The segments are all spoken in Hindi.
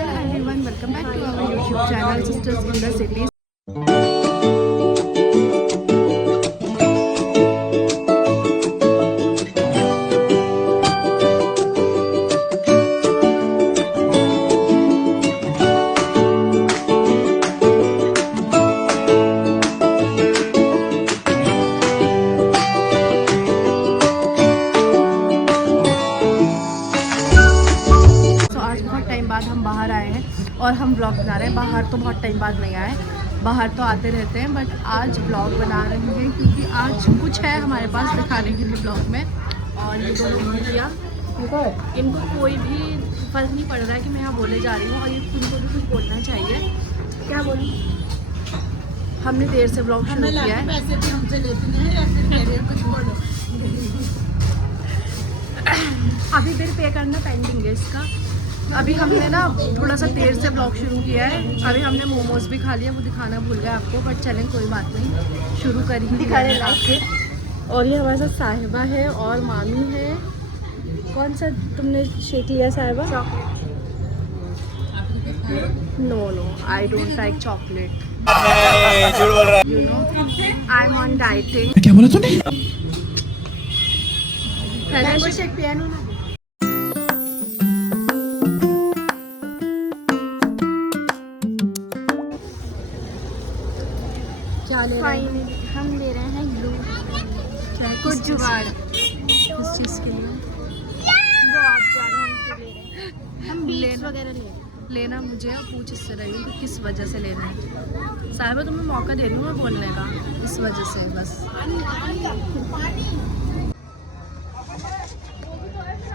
Hi everyone, welcome back to our YouTube channel Sisters in the City. बाद हम बाहर आए हैं और हम ब्लॉग बना रहे हैं। बाहर तो बहुत टाइम बाद नहीं आए, बाहर तो आते रहते हैं, बट आज ब्लॉग बना रहे हैं क्योंकि आज कुछ है हमारे पास दिखाने के लिए ब्लॉग में। और ये दोनों भैया, इनको कोई भी फर्क नहीं पड़ रहा है कि मैं यहाँ बोले जा रही हूँ, और ये उनको भी कुछ बोलना चाहिए। क्या बोलूँ, हमने देर से ब्लॉग शुरू किया है। पैसे भी हमसे लेते हैं या फिर कुछ बोलो। अभी बिल पे करना पेंडिंग है इसका। अभी हमने ना थोड़ा सा देर से ब्लॉग शुरू किया है। अभी हमने मोमोज भी खा लिया, वो दिखाना भूल गया आपको, बट चलें कोई बात नहीं, शुरू कर ही दिखाने लायक। और ये हमारे साथ साहिबा है और मामी है। कौन सा तुमने शेक लिया Sahiba? No no, I don't like chocolate, you know, I am on dieting. क्या बोला तूने? मैंगो शेक पिया ना। फाइनली हम ले रहे हैं ग्लू, कुछ जुगाड़ इस चीज़ के लिए। वो आप जानो, हम ले रहे हैं, हम बीट्स वगैरह लेना मुझे। और पूछ इससे रही हूँ कि किस वजह से लेना है। साहिबा तुम्हें मौका दे रही हूँ मैं बोलने का, इस वजह से बस।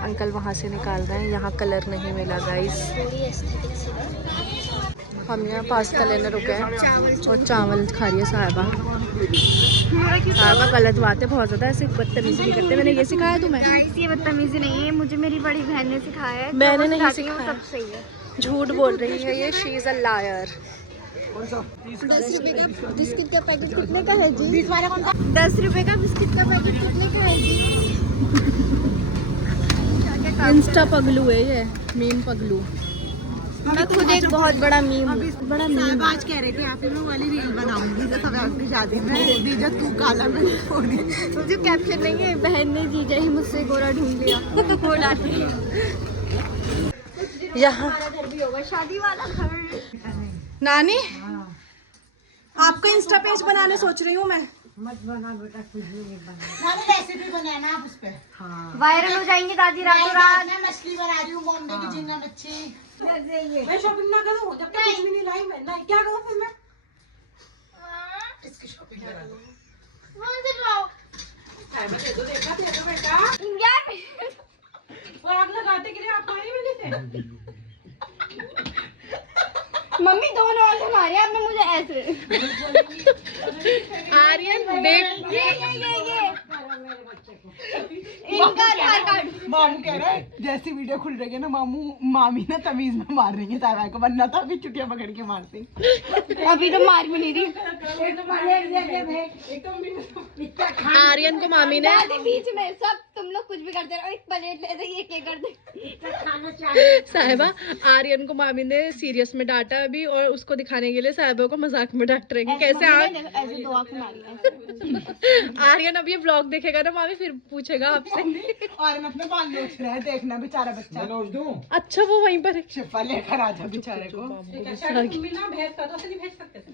अंकल वहाँ से निकाल रहे हैं, यहाँ कलर नहीं मिला गाइस। हम यहाँ पास्ता लेने रुके हैं और चावल खा रही है साहिबा। साहिबा गलत बात है बहुत ज़्यादा, ऐसे बदतमीजी नहीं करते। मैंने ये सिखाया तुम्हें? गाइस ये बदतमीजी नहीं है, मुझे मेरी बड़ी बहन ने सिखाया है। मैंने नहीं सिखाया, सब सही है। झूठ बोल रही है ये, शी इज़ अ लायर। 10 रुपये का बिस्किट का पैकेट कितने का है जी? 10 रुपये का बिस्किट का पैकेट कितने का है जी? इंस्टा पगलू है ये, मीम पगलू। मैं खुद एक बहुत बड़ा मीम हूँ। बड़ा मीम। आज कह रहे थे आप ही मैं वाली रील बनाऊंगी जब तक आपकी शादी में दीजा तू काला मैं थोड़ी। मुझे कैप्शन नहीं है, बहन ने जीजा ही मुझसे गोरा ढूंढ लिया वो डाली। यहाँ घर भी होगा, शादी वाला घर। नानी आपका इंस्टा पेज बनाने सोच रही हूँ मैं। मत बना बेटा, कुछ नहीं बना, रेसिपी बनाना आप उस पे। हाँ वायरल हो जाएंगे दादी रातों रात। मैं मछली बना रही हूँ, बॉम्बे की झींगा मच्छी। मैं शॉपिंग ना करूँ जब तक कुछ भी नहीं लाई मैं। नहीं क्या करूँ फिर मैं? किसकी शॉपिंग करा दूँ? कौन से लाओ? दे दो बेटा यार, वो आग लगाते के लिए आप पानी में लेते। मम्मी दोनों आग हमारे, आपने मुझे ऐसे। आर्यन देख ये इनका आधार कार्ड। मामू कह रहे हैं जैसी वीडियो खुल रही है ना, मामी ना तमीज में मार रही है सारा को, वरना तो अभी चुटिया पकड़ के मारते। अभी तो मार भी नहीं रही। आर्यन को मामी ने बीच में सब तुम लोग कुछ भी करते रहो, एक प्लेट ले दे, ये कर दे। साहिबा आर्यन को मामी ने सीरियस में डांटा अभी, और उसको दिखाने के लिए साहिबा को मजाक में डांट रहे हैं। कैसे ऐसे दो आंखें मारी। आर्यन अब ये व्लॉग देखेगा ना मामी, फिर पूछेगा आपसे। आर्यन अपने बाल नोच रहा है, देखना बेचारा बच्चा। नोच दूं? अच्छा वो वहीं पर शिफा लेकर आ जा बेचारे को।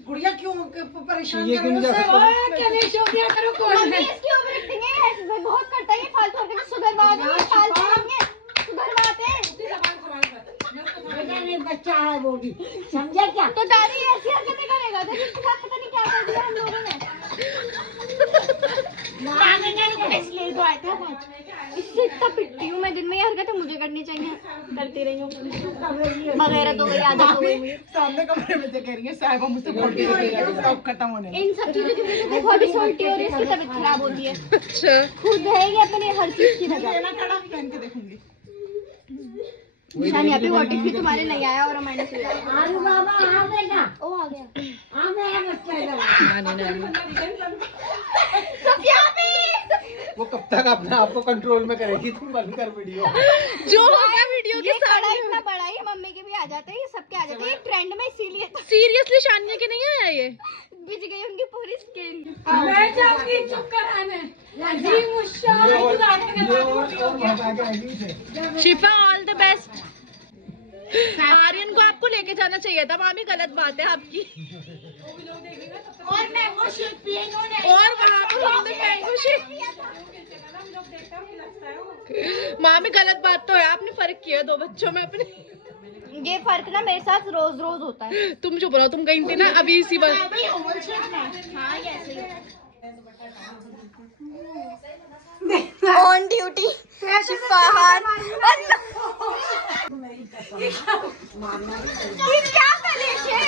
गुड़िया क्यों परेशान कर रही हो? बहुत करता है फालतू के, बच्चा है वो भी, समझा क्या? तो दादी ऐसी हरकतें करेगा तो इसके साथ पता नहीं क्या कर दिया हम लोगों ने। इसलिए तो आया था आज। इससे इतना पिटती हूँ मैं दिन में, ये हरकतें मुझे करनी चाहिए, करती रही हूँ वगैरह। तो वही आदत हो गई। सामने कमरे में कह रही है साहिबा मुझसे फोर्टी स्टॉप खत्म होने। इन सब चीजों की वजह से बहुत सोल्टी हो रही है, इसकी तबीयत खराब होती है। अच्छा खुद है ये अपने हर चीज की वजह। पहन के देखूंगी निशान, यहाँ पे वाटर भी तुम्हारे नहीं आया और मैंने से बाबा आ गया। ओ आ गया, आ गया बच्चा। नानी नानी सब यहाँ पे वो कब तक अपने आप को कंट्रोल में करेगी? तुम बंद कर वीडियो। जो होगा वीडियो के साथ। इतना बड़ा है, मम्मी के भी आ जाते हैं, ये सबके आ जाते हैं, ट्रेंड में इसीलिए तो सीरियसली शानिया के नहीं आया ये? बिछ गई उनकी पूरी स्किन। मैं जाऊंगी चुप कराने। शिफा ऑल द बेस्ट। आर्यन को आपको लेके जाना चाहिए था, मामी गलत बात है आपकी। और मैंगो शेक पिए इन्होंने। और वहाँ पर हमने मैंगो शेक। मामी गलत बात तो है, आपने फर्क किया दो बच्चों में अपने। ये फर्क ना मेरे साथ रोज रोज होता है। तुम चुप रहो, तुम गई थी ना अभी इसी बार। हाँ ऐसे ऑन ड्यूटी शिफाहान। ये क्या कलेश है?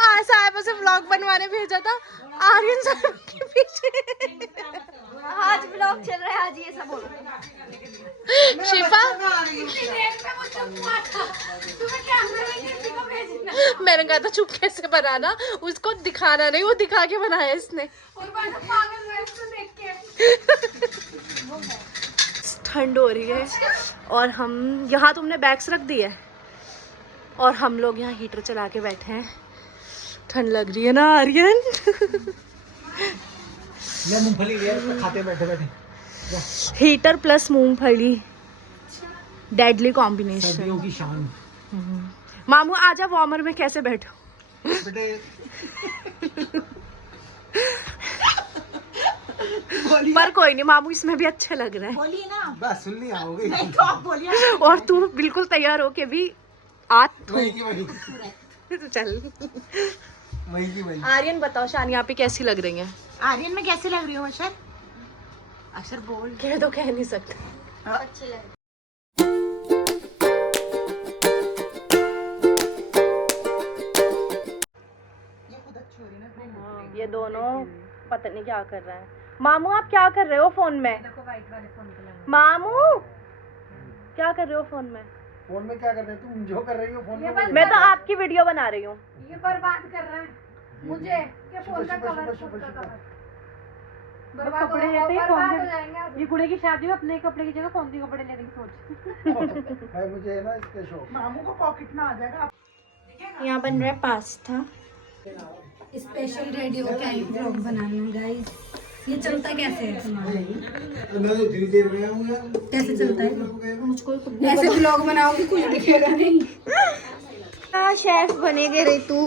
आज साहिबा से व्लॉग बनवाने भेजा था, आर्यन साहब के पीछे। आज ब्लॉग चल रहा है, आज ये सब हो रहा है। शिफा मैंने कहा था चुप कैसे बनाना, उसको दिखाना नहीं, वो दिखा के बनाया इसने। ठंड हो रही है और हम यहाँ, तुमने बैग्स रख दी है और हम लोग यहाँ हीटर चला के बैठे हैं। ठंड लग रही है ना आर्यन? मूंगफली खाते बैठे बैठे। हीटर प्लस मूंगफली, डेडली कॉम्बिनेशन। सर्दियों की शान। मामू आजा, वार्मर में कैसे बैठो बेटे। पर कोई नहीं मामू, इसमें भी अच्छे लग रहे हैं। बोलिए ना। बस सुन लिया होगी। नहीं तो आप बोलिए। और तू बिल्कुल तैयार हो के भी आ वही की वही। तो चल। वही की वही। आर्यन बताओ शानी आप ही कैसी लग रही हैं? आर्यन में कैसे लग रही हो अक्षर? अक्षर बोल। कह दो, कह नहीं सकते। अच्छी लग ये दोनों पता नहीं क्या कर रहे हैं। मामू आप क्या कर रहे हो फोन में? मामू क्या कर रहे हो फोन में? फोन में क्या कर रहे हो तुम? जो कर रही हो फोन में। मैं तो आपकी वीडियो बना रही हूँ। ये बर्बाद कर रहे हैं मुझे। ये फोन का कवर, फोन का कवर बर्बाद हो जाएंगे। ये गुड़े की शादी में अपने कपड़े की जगह कौन सी कपड़े लेने की सोच। भाई मुझे ना इसके शौक। मामू को पॉकेट में आ जाएगा। यहाँ बन रहा है पास्ता। स्पेशल रेडियो का व्लॉग बनाना गाइस। ये चलता कैसे है तुम्हारा? मैं तो धीरे गया हूँ यार। कैसे चलता है? मुझको ऐसे व्लॉग बनाओगी कुछ दिखेगा नहीं। हाँ शेफ बनेगे रे तू।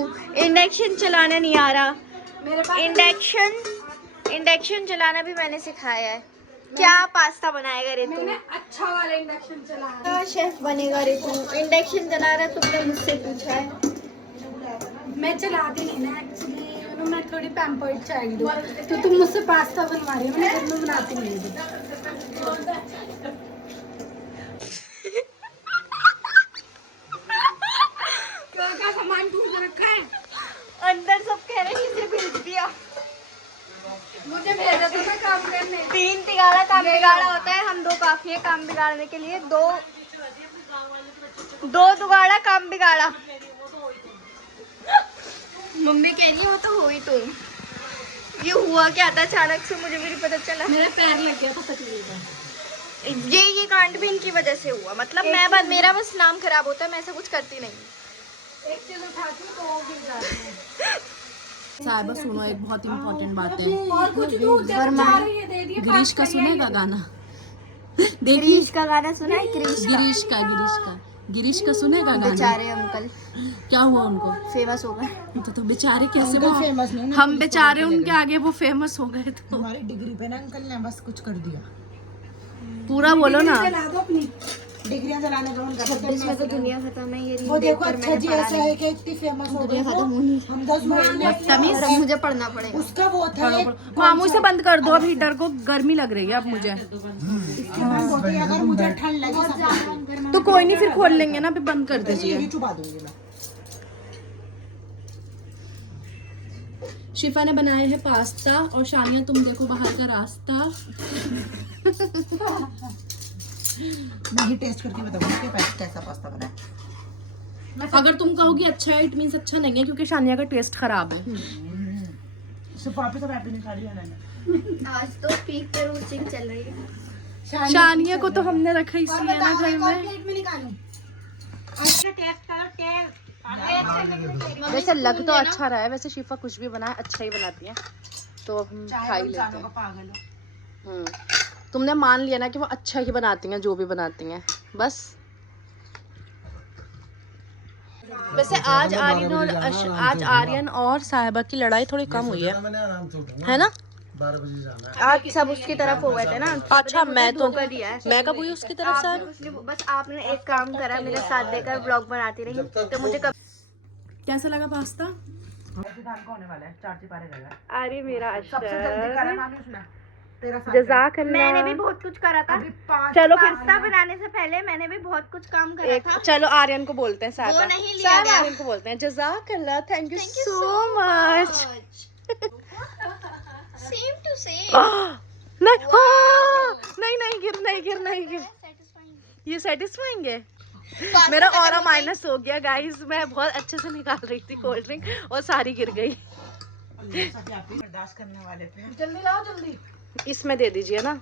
इंडक्शन चलाना नहीं आ रहा मेरे पास। इंडक्शन चलाना भी मैंने सिखाया है। क्या पास्ता बनाएगा रे तू? मैंने अच्छा वाला इंडक्शन चलाया। क्या शेफ बनेगा रे तू? इंडक्शन चला रहा तुमने मुझसे पूछा है। मैं चलाती नहीं ना एक्चुअली, मैं थोड़ी पैम्पर्ड चाइल्ड हूँ। तो तुम मुझसे पास्ता बनवा रही हो, मैं घर में बनाती नहीं हूँ। क्या सामान टूट रखा है अंदर, सब कह रहे हैं किसे भेज दिया। मुझे भेजा तो मैं काम करने। 3 तिगाड़ा काम बिगाड़ा होता है, हम 2 काफी है काम बिगाड़ने के लिए। 2 दुगाड़ा काम बिगाड़ा। मम्मी कह रही है वो तो हो ही तुम। ये हुआ क्या था अचानक से, मुझे भी नहीं पता चला। मेरा पैर लग गया था पतली का। ये कांड भी इनकी वजह से हुआ। मतलब मेरा बस नाम खराब होता है, मैं ऐसा कुछ करती नहीं। एक चीज उठाती हूँ तो वो गिर जाती है। साहिबा सुनो, एक बहुत इम्पोर्टेंट बात है। और कुछ गिरीश का सुनेगा गाना? गिरीश का गाना सुना है? गिरीश का सुनेगा गाना? बेचारे अंकल क्या हुआ उनको? फेमस हो गए। तो बेचारे कैसे? वो हम बेचारे उनके आगे वो फेमस हो गए। तो हमारी डिग्री पे ना अंकल ने बस कुछ कर दिया। पूरा बोलो ना। चला दो अपनी डिग्रियां चलाने का मन करता है। इसमें तो दुनिया खत्म है। ये वो देखो अच्छा जी ऐसा है कि इतनी फेमस हो गई वो। हम 10 और अब मुझे पढ़ना पड़ेगा। उसका वो था मामू से बंद कर दो अब हीटर को, गर्मी लग रही है अब मुझे। अगर मुझे ठंड लगे तो कोई नहीं, फिर खोल लेंगे ना, फिर बंद कर दीजिए। यही चुबा दूंगी मैं। शिफा ने बनाए हैं पास्ता और शानिया तुम देखो बाहर का रास्ता। मैं ही टेस्ट करके बताऊंगी कि कैसा पास्ता बना है। अगर तुम कहोगी अच्छा है, इट मींस अच्छा नहीं है, क्योंकि शानिया का टेस्ट खराब है। सिर्फ वापस अब नहीं खा लिया मैंने। आज तो पीक पे रोस्टिंग चल रही है। शानिया को तो हमने रखा इसलिए ना घर में। प्लेट में निकालूं। वैसे लग तो अच्छा रहा है, वैसे शिफा कुछ भी बनाए अच्छा ही बनाती है, तो अब हम खा ही लेते हैं। तुमने मान लिया ना कि वो अच्छा ही बनाती हैं जो भी बनाती हैं बस। वैसे आज आर्यन और साहिबा की लड़ाई थोड़ी कम हुई है ना? 12 बजे जाना है। आज सब उसकी तरफ हो गए थे ना। अच्छा मैं तो कर दिया है। मैं कब हुई उसकी तरफ से? बस आपने एक काम करा, मेरे साथ देकर ब्लॉग बनाती रही, तो मुझे कब कैसा लगा पास्ता? होने वाला है 4 सितारे रहेगा। अरे मेरा जज़ाकल्लाह। मैंने भी बहुत कुछ करा था। चलो पास्ता बनाने से पहले मैंने भी बहुत कुछ काम करा था। चलो आर्यन को बोलते हैं, साहिबा वो नहीं लिया गया। आर्यन को बोलते हैं जज़ाकल्लाह, thank you so much. Same to same. नहीं गिर। ये सेटिस्फाइंग है। मेरा ऑरा माइनस हो गया गाइस, मैं बहुत अच्छे से निकाल रही थी कोल्ड ड्रिंक और सारी गिर गई। बर्दाश्त करने वाले थे। जल्दी लाओ जल्दी। इसमें दे दीजिए ना।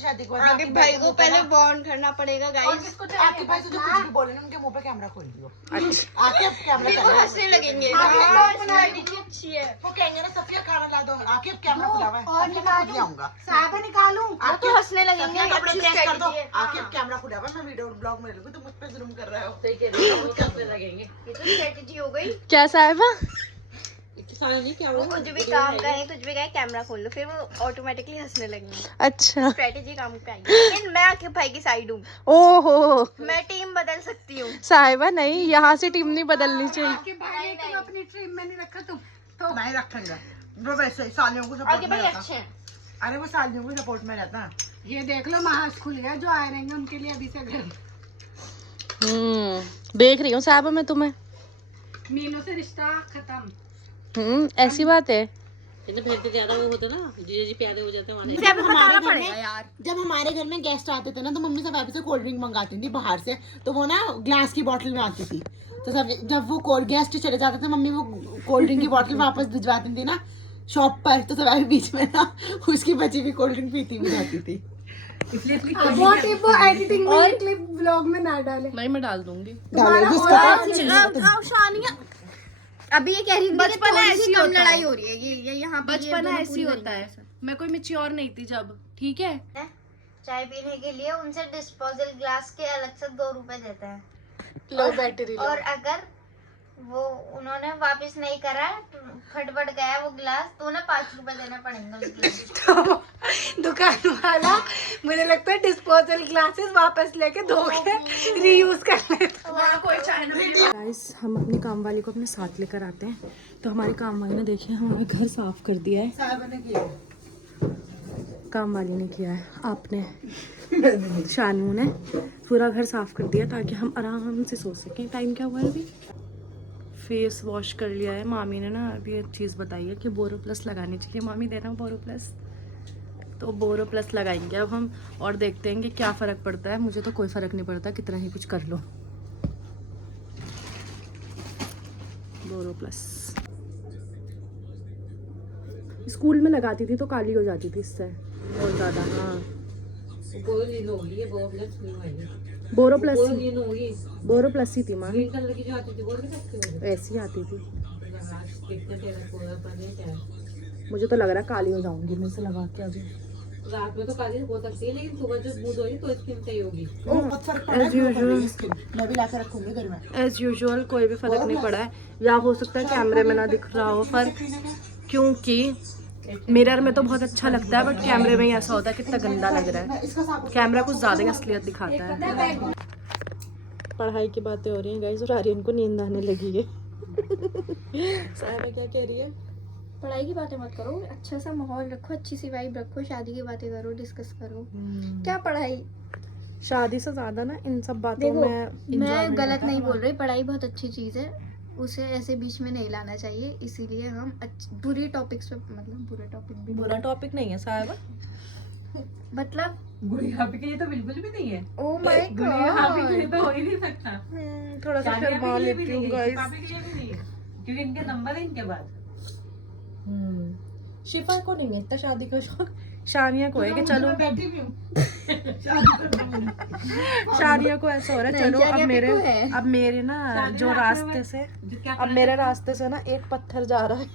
शादी के आगे भाई को पहले बॉन्ड करना पड़ेगा गाइस। आपके भाई से जो कुछ भी बोले ना उनके मुंह पे कैमरा खोल दियो। अच्छा आके अब कैमरा देखो चला हंसने लगेंगे। अच्छी है। वो कहेंगे ना सफिया खाना ला दो, आके अब कैमरा खुला हुआ है। और सफिया निकाल को खुद ले आऊंगा। साहब निकालूं। तो हंसने लगेंगे। सफिया कपड़े अच्छी प्रेस कर दो, strategy है। आके अब कैमरा खुला हुआ है। मैं वीडियो ब्लॉग में लूंगी, तुम मुझ पे जुल्म कर रहे हो। सही कह रही हो, खुद करने लगेंगे। ये तो स्ट्रेटेजी हो गई। क्या साहिबा? वो कुछ भी काम करें, कुछ भी कहें, कैमरा खोल लो, फिर वो ऑटोमेटिकली हंसने लगेंगे। अच्छा स्ट्रेटेजी काम का है। लेकिन मैं आके भाई की साइड हूँ। ओहो मैं टीम बदल सकती हूँ। साहिबा नहीं, यहाँ से टीम नहीं बदलनी चाहिए। आपके भाई ने अपनी टीम में नहीं रखा तुम तो। नहीं रखेंगे वो, वैसे ही सालियों को सपोर्ट आगे में भाई रहता। अच्छे हैं। अरे वो सालियों को सपोर्ट में रहता। ये देख लो महाज खुल गया, जो आए रहेंगे उनके लिए अभी से घर। देख रही हूँ साहिबा मैं तुम्हें। मीनू से रिश्ता खत्म। ऐसी बात है। ज्यादा वो होता ना, जी प्यारे हो जाते हैं। मुझे अभी बताना पड़ेगा यार। जब हमारे घर में गेस्ट आते थे ना तो मम्मी सब वापस से कोल्ड ड्रिंक मंगाती थी बाहर से, तो वो ना ग्लास की बोतल में आती थी। तो सब जब वो गेस्ट चले जाते थे, मम्मी वो कोल्ड ड्रिंक की बोतल वापस भिजवाती थी ना शॉप पर, तो सब बीच में ना उसकी बची हुई कोल्ड ड्रिंक पीती हुई जाती थी। वो टिप वो एडिटिंग में क्लिप व्लॉग में ना डाले। नहीं मैं डाल दूंगी। शानिया अभी ये कह रही थी बचपन ऐसी कम लड़ाई हो रही है। ये यहाँ पे बचपन ऐसी होता है। मैं कोई मैच्योर नहीं थी जब, ठीक है। चाय पीने के लिए उनसे डिस्पोजल ग्लास के अलग से 2 रुपए देते हैं। लो बैटरी लो। और अगर वो उन्होंने वापस नहीं करा, फटफट गया वो गिलास, तो उन्हें 5 रुपए देने पड़ेंगे उस गिलास। तो दुकान वाला मुझे लगता है डिस्पोजल ग्लासेस वापस लेके धो के रीयूज कर लेता। गाइस हम अपनी काम वाली को अपने साथ लेकर आते हैं, तो हमारी काम वाली ने देखिए हमारा घर साफ कर दिया है। काम वाली ने किया है, आपने शानू ने पूरा घर साफ कर दिया ताकि हम आराम से सो सकें। टाइम क्या हुआ है अभी? फेस वॉश कर लिया है। मामी ने ना अभी एक चीज़ बताई है कि बोरो प्लस लगानी चाहिए। मामी दे रहा हूँ बोरो प्लस, तो बोरो प्लस लगाएंगे अब हम, और देखते हैं कि क्या फ़र्क पड़ता है। मुझे तो कोई फ़र्क नहीं पड़ता कितना ही कुछ कर लो। बोरो प्लस स्कूल में लगाती थी तो काली हो जाती थी इससे बहुत ज़्यादा। हाँ बोरो प्लस ही थी माँ, ऐसी आती थी। मुझे तो लग रहा है काली हो जाऊंगी मैं इसे लगा के अभी। रात में तो काली हो सकती है, लेकिन सुबह जब मूड होगी तो स्किन सही होगी। एज यूजुअल मैं भी लाकर रखूंगी घर में। एज यूजुअल कोई भी फर्क नहीं पड़ा है, या हो सकता है कैमरे में ना दिख रहा हो फर्क, क्योंकि मिरर में तो बहुत अच्छा लगता है बट कैमरे में ही ऐसा होता है कितना गंदा लग रहा है। कैमरा कुछ ज़्यादा ही असलियत दिखाता है। पढ़ाई की बातें हो रही हैं गाइस और आर्यन को नींद आने लगी है। साहिबा क्या कह रही है? पढ़ाई की बातें मत करो, अच्छा सा माहौल रखो, अच्छी सी वाइब रखो, शादी की बातें करो, डिस्कस करो। क्या पढ़ाई, शादी से ज्यादा ना इन सब बातों देखो में मैं गलत नहीं बोल रही, पढ़ाई बहुत अच्छी चीज़ है, उसे ऐसे बीच में नहीं लाना चाहिए। इसीलिए हम बुरी टॉपिक्स पे, मतलब बुरे टॉपिक भी, बुरा टॉपिक नहीं है साहिबा, मतलब बुरी हापी के लिए तो बिल्कुल भी नहीं है। ओ माय हापी के लिए गॉड, तो हो ही नहीं सकता। थोड़ा सा शर्मा लेती हूँ गाइस। पापी के लिए भी नहीं है, क्योंकि इनके नंबर है इनके बाद। शिफा को नहीं है इतना शादी का शौक, शानिया को है कि चलो बैठी भी हूँ शानिया को ऐसा हो रहा है चलो अब मेरे ना जो रास्ते से अब मेरे रास्ते से ना एक पत्थर जा रहा है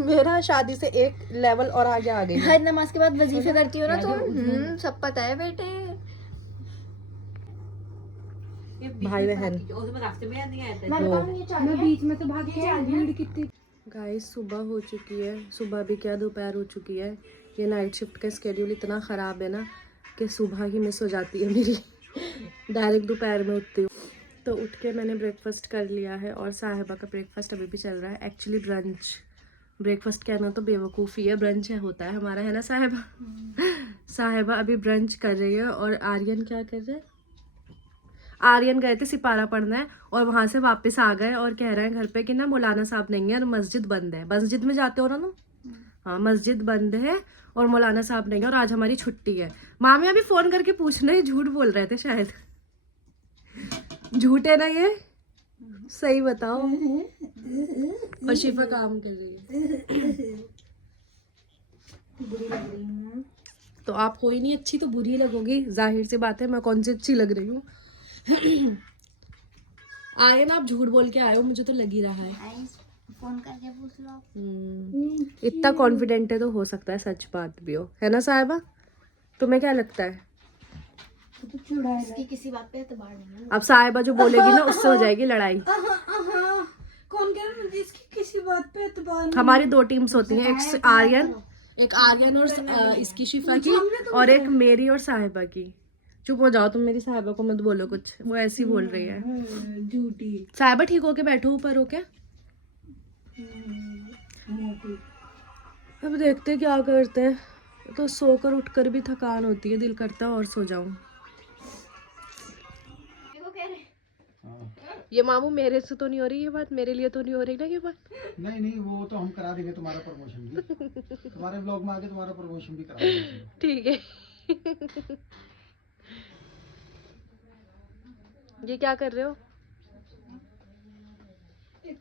मेरा शादी से एक लेवल और आगे आ गई। हर नमाज के बाद वजीफे करती हो ना तुम, सब पता है बेटे। भाई बहन मैं बीच में तो भाग के भीड़ कितनी। गाइस सुबह हो चुकी है, सुबह भी क्या दोपहर हो चुकी है। ये नाइट शिफ्ट का स्केड्यूल इतना ख़राब है ना कि सुबह ही मिस हो जाती है मेरी डायरेक्ट दोपहर में उठती हूँ। तो उठ के मैंने ब्रेकफास्ट कर लिया है और साहिबा का ब्रेकफास्ट अभी भी चल रहा है। एक्चुअली ब्रंच, ब्रेकफास्ट कहना तो बेवकूफ़ी है, ब्रंच है होता है हमारा, है ना साहिबा। साहिबा अभी ब्रंच कर रही है और आर्यन क्या कर रहे हैं? आर्यन गए थे सिपारा पढ़ना है और वहाँ से वापस आ गए और कह रहे हैं घर पे कि ना मौलाना साहब नहीं है और मस्जिद बंद है। मस्जिद में जाते हो ना तुम? हाँ मस्जिद बंद है और मौलाना साहब नहीं है और आज हमारी छुट्टी है। मामी अभी फ़ोन करके पूछना ही झूठ बोल रहे थे शायद, झूठ है ना ये? सही बताओ। और शिफा काम कर रही है तो आप हो ही नहीं अच्छी तो बुरी लगोगी, जाहिर सी बात है। मैं कौन सी अच्छी लग रही हूँ? आए ना आप झूठ बोल के आए हो, मुझे तो लग ही रहा है। फोन करके पूछ लो। इतना कॉन्फिडेंट है तो हो सकता है सच बात भी हो, है ना साहिबा? तुम्हें क्या लगता है? इसकी किसी बात पे एतबार नहीं है। अब साहिबा जो बोलेगी ना उससे हो जाएगी लड़ाई। कौन कह रहा है मुझे इसकी किसी बात पे एतबार नहीं? हमारी 2 टीम्स होती हैं, एक आर्यन और इसकी शिफा की और एक मेरी और साहिबा की। चुप हो जाओ तुम, मेरी साहिबा को मत बोलो कुछ, वो ऐसी बोल रही है झूठी। साहिबा। ठीक होके बैठो ऊपर होके। अब देखते क्या करते हैं। तो सोकर उठकर भी थकान होती है, दिल करता है और सो जाऊं। ये मामू मेरे से तो नहीं हो रही ये बात, मेरे लिए तो नहीं हो रही ना ये बात। नहीं नहीं वो तो हम करा देंगे तुम्हारा प्रमोशन भी तुम्हारे ब्लॉग में आके तुम्हारा प्रमोशन भी करा देंगे। ठीक है। ये क्या कर रहे हो?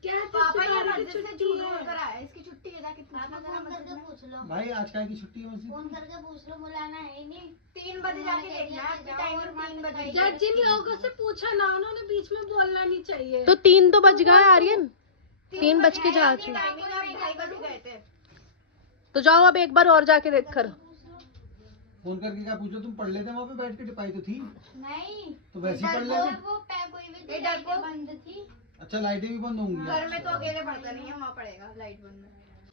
क्या पापा ये मस्जिद से झूठ बोल कर आया, इसकी छुट्टी है, जाके पूछ लो। भाई आज का की छुट्टी है मस्जिद? फोन करके पूछ लो, बुलाना है ही नहीं। 3 बजे जाके देखना, आपकी टाइमर 3 बजे। जब जिन लोगों से पूछा ना उन्होंने बीच में बोलना नहीं चाहिए। तो 3 तो बज गए आर्यन, 3 बज के जा चुके। टाइमिंग आप 2:30 बजे गए थे। तो जाओ अब एक बार और जाके देख कर। फोन करके क्या पूछो? तुम पढ़ लेते वहाँ पे बैठ के, टिपाई तो थी नहीं तो वैसे ही पढ़ लेते। वो कोई भी लाइटें बंद थी। अच्छा लाइटें भी बंद होंगी घर में तो अकेले पड़ता नहीं है, वहाँ पड़ेगा लाइट बंद में।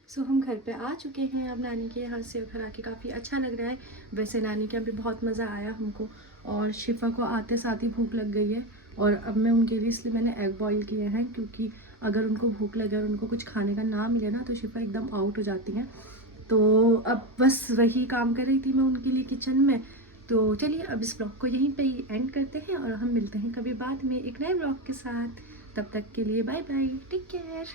सो हम घर पे आ चुके हैं अब नानी के यहाँ से। घर आके काफ़ी अच्छा लग रहा है। वैसे नानी के यहाँ भी बहुत मज़ा आया हमको और शिफा को आते साथ ही भूख लग गई है और अब मैं उनके लिए इसलिए मैंने एग बॉईल किए हैं क्योंकि अगर उनको भूख लगे और उनको कुछ खाने का ना मिले ना तो शिफा एकदम आउट हो जाती हैं। तो अब बस वही काम कर रही थी मैं उनके लिए किचन में। तो चलिए अब इस ब्लॉग को यहीं पे ही एंड करते हैं और हम मिलते हैं कभी बाद में एक नए ब्लॉग के साथ। तब तक के लिए बाय बाय, टेक केयर।